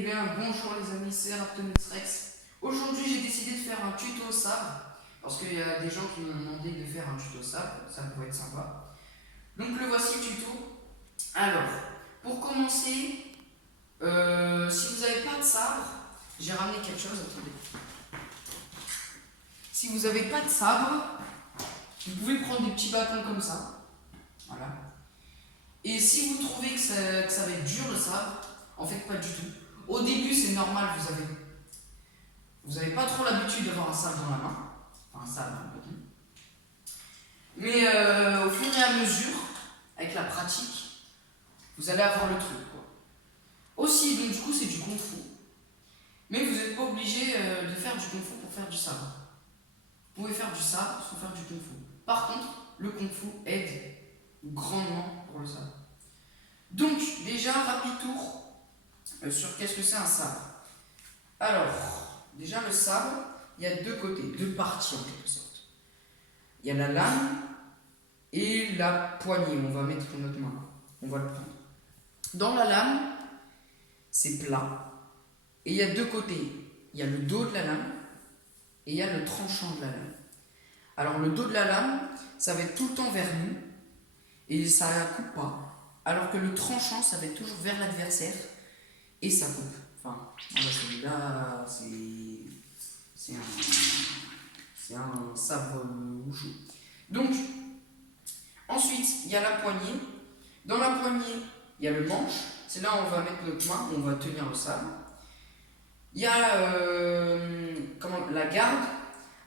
Eh bien, bonjour les amis, c'est Artemis Rex. Aujourd'hui, j'ai décidé de faire un tuto au sabre parce qu'il y a des gens qui m'ont demandé de faire un tuto sabre, ça pourrait être sympa. Donc, le voici le tuto. Alors, pour commencer, si vous n'avez pas de sabre, j'ai ramené quelque chose, attendez. Si vous n'avez pas de sabre, vous pouvez prendre des petits bâtons comme ça. Voilà. Et si vous trouvez que ça va être dur le sabre, en fait, pas du tout. Au début, c'est normal, vous avez pas trop l'habitude d'avoir un sabre dans la main. Enfin, un sabre, un bâton. Mais au fur et à mesure, avec la pratique, vous allez avoir le truc, quoi. Aussi, donc du coup, c'est du kung fu. Mais vous n'êtes pas obligé de faire du kung fu pour faire du sabre. Vous pouvez faire du sabre sans faire du kung fu. Par contre, le kung fu aide grandement pour le sabre. Donc, déjà, rapide tour sur qu'est-ce que c'est un sabre. Alors, déjà le sabre, il y a deux côtés, deux parties en quelque sorte. Il y a la lame et la poignée. On va mettre notre main, on va le prendre. Dans la lame, c'est plat. Et il y a deux côtés. Il y a le dos de la lame et il y a le tranchant de la lame. Alors le dos de la lame, ça va être tout le temps vers nous et ça ne coupe pas. Alors que le tranchant, ça va être toujours vers l'adversaire et ça coupe. Enfin, celui-là, c'est un sabre wushu. Donc, ensuite, il y a la poignée. Dans la poignée, il y a le manche. C'est là où on va mettre notre main, où on va tenir le sabre. Il y a la garde.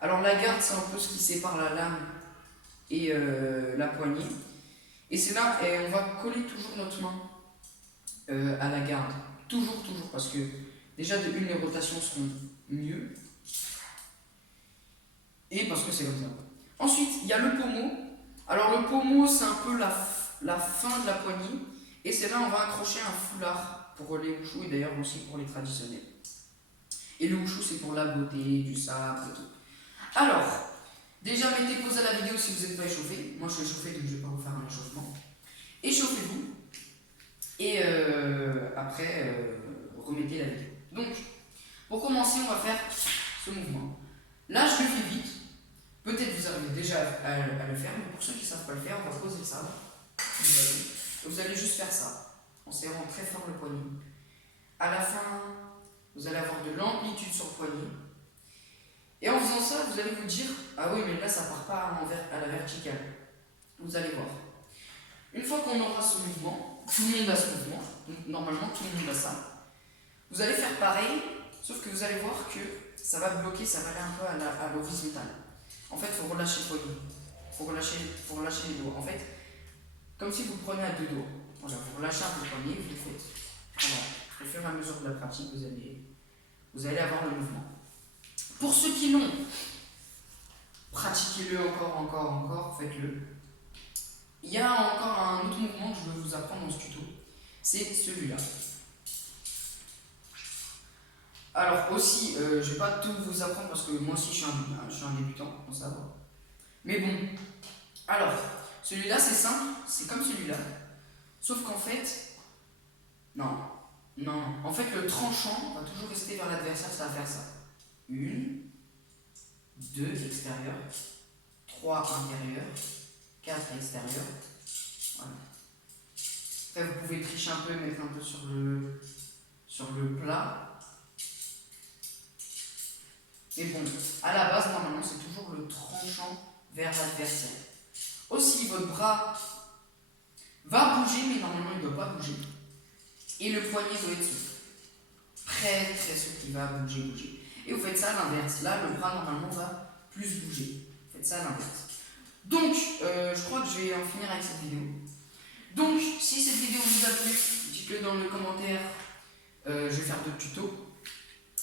Alors, la garde, c'est un peu ce qui sépare la lame et la poignée. Et c'est là, et on va coller toujours notre main à la garde. Toujours, parce que déjà de une, les rotations seront mieux. Et parce que c'est comme ça. Ensuite, il y a le pommeau. Alors le pommeau, c'est un peu la fin de la poignée. Et c'est là où on va accrocher un foulard pour les wushu et d'ailleurs aussi pour les traditionnels. Et le wushu, c'est pour la beauté, du sabre et tout. Alors, déjà mettez pause à la vidéo si vous n'êtes pas échauffé. Moi je suis échauffé donc je ne vais pas vous faire un échauffement. Échauffez-vous. Et après, remettez la vidéo. Donc, pour commencer, on va faire ce mouvement. Là, je le fais vite. Peut-être vous arrivez déjà à le faire, mais pour ceux qui ne savent pas le faire, on va poser le sabre. Vous allez juste faire ça, en serrant très fort le poignet. À la fin, vous allez avoir de l'amplitude sur le poignet. Et en faisant ça, vous allez vous dire, ah oui, mais là, ça ne part pas à la verticale. Vous allez voir. Une fois qu'on aura ce mouvement, tout le monde a ce mouvement, donc normalement tout le monde a ça. Vous allez faire pareil, sauf que vous allez voir que ça va bloquer, ça va aller un peu à l'horizontale. En fait, il faut relâcher le poignet, il faut relâcher les doigts. En fait, comme si vous prenez à deux doigts. Voilà, vous relâchez un peu le poignet, vous le faites. Voilà. Au fur et à mesure de la pratique, vous allez avoir le mouvement. Pour ceux qui l'ont, pratiquez-le encore, faites-le. Il y a encore un autre mouvement que je veux vous apprendre dans ce tuto, c'est celui-là. Alors aussi, je ne vais pas tout vous apprendre parce que moi aussi je suis un débutant en savoir. Mais bon, alors, celui-là c'est simple, c'est comme celui-là. Sauf qu'en fait, non. En fait le tranchant va toujours rester vers l'adversaire, ça va faire ça. 1, 2 extérieur, 3 intérieur, 4 extérieur. Voilà. Après, vous pouvez tricher un peu et mettre un peu sur le plat. Mais bon, à la base, normalement, c'est toujours le tranchant vers l'adversaire. Aussi, votre bras va bouger, mais normalement, il ne doit pas bouger. Et le poignet doit être souple. Très souple, il va bouger. Et vous faites ça à l'inverse. Là, le bras, normalement, va plus bouger. Vous faites ça à l'inverse. Donc, je crois que je vais en finir avec cette vidéo. Donc, si cette vidéo vous a plu, dites-le dans le commentaire. Je vais faire d'autres tutos.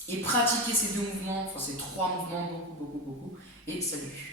Et pratiquez ces deux mouvements, enfin ces trois mouvements beaucoup. Et salut!